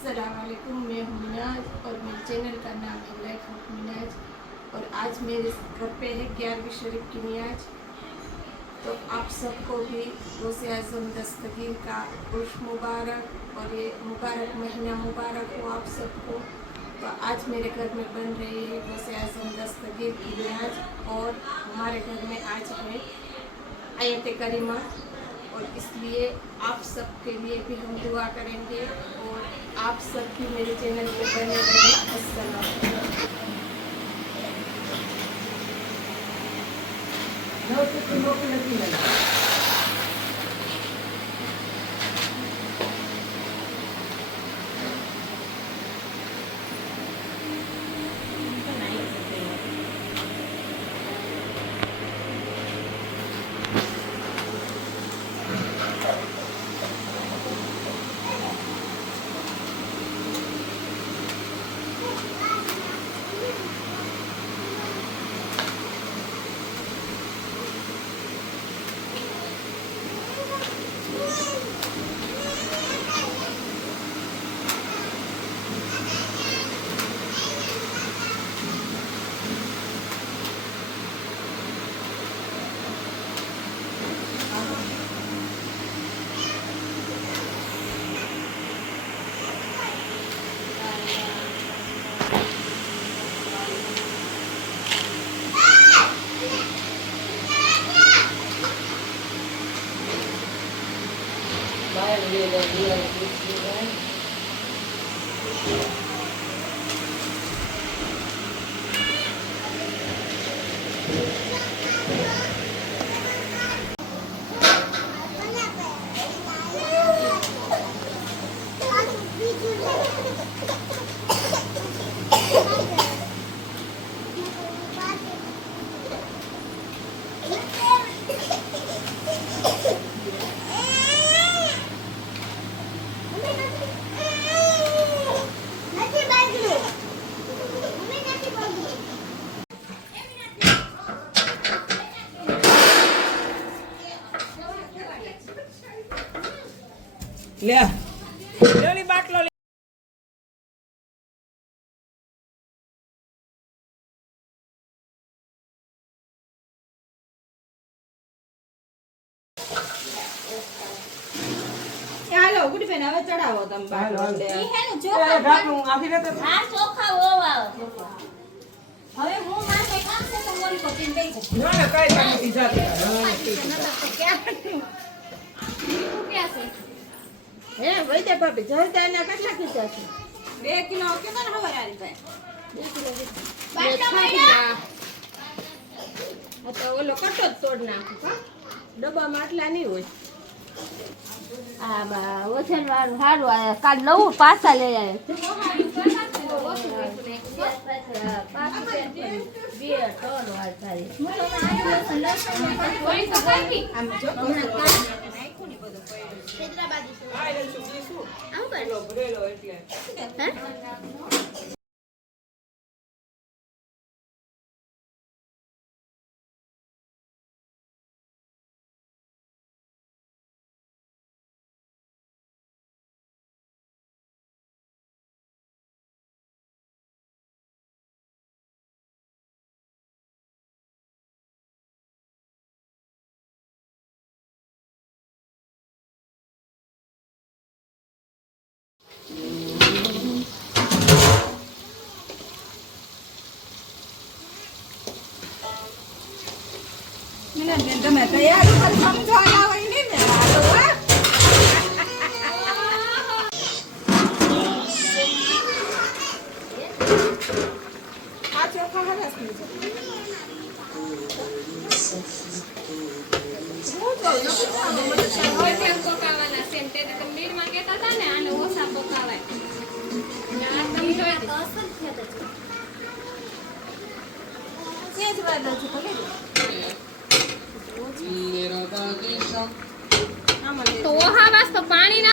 अस्सलामुअलैकुम, मैं हूँ मिनाज और मेरे चैनल का नाम है लाइफ ऑफ मिनाज। और आज मेरे घर पे है 11वीं शरीफ की नियाज। तो आप सबको भी गौसे-आज़म दस्तगीर का उर्स मुबारक और ये मुबारक महीना मुबारक हो आप सबको। तो आज मेरे घर में बन रही है गौसे-आज़म दस्तगीर की नियाज और हमारे घर में आज है आयत करीमा। और इसलिए आप सब के लिए भी हम दुआ करेंगे और आप सब भी मेरे चैनल पे बने रहें। अस्सलाम। ले बाटलो ले। હાલો ગુડી બેન હવે ચડાવો તમે બાટલો લે ઈ હેનું ચોખા ઢાકણું આખી રાત આ ચોખા ઓવા હવે હું માથે કામ છે તો મોરી કો પીન દઈ ના ના કાઈ કામ નથી જાતી નતા તો ક્યાં છે હે વૈદે ભાભી જલદાના કેટલા કીધા છે 2 કિલો કેતો ને હવાર આરી ભાઈ 2 કિલો બાટલો મળ્યા આ તો ઓલો કટો જ તોડ નાખું હા ડબ્બામાં આટલા નહીં હોય આ બા વજન વાળું સારું આ કાલ નવું પાછા લઈ આવે તમે તૈયાર સમજવાના હોય ને આ ચોખા હરસ ની તો ઓહા વાસ્તો પાણી ના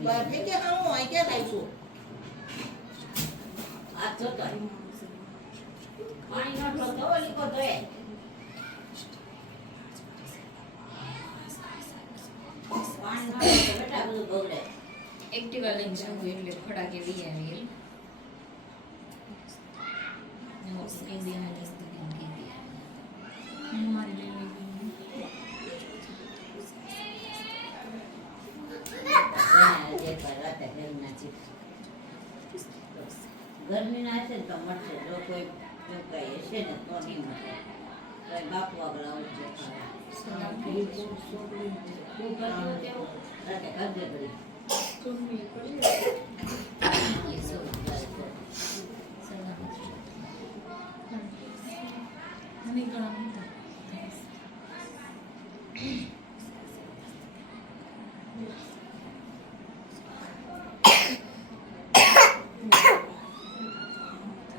બહાર થઈ ગયા હું અહીં ક્યાં લાવીશું એક્ટિવા લઈને જવું એટલે ખોડા કે બી આવી ગરમી ના હશે ને તો મળશે જો કોઈ કઈ હશે ને તો નહીં મળે કઈ બાપુ આગળ આવશે શું કરવું તેવું રાતે કરજે ઘડી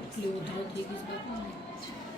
એટલી ઉધરો થઈ ગઈ છે બાપા.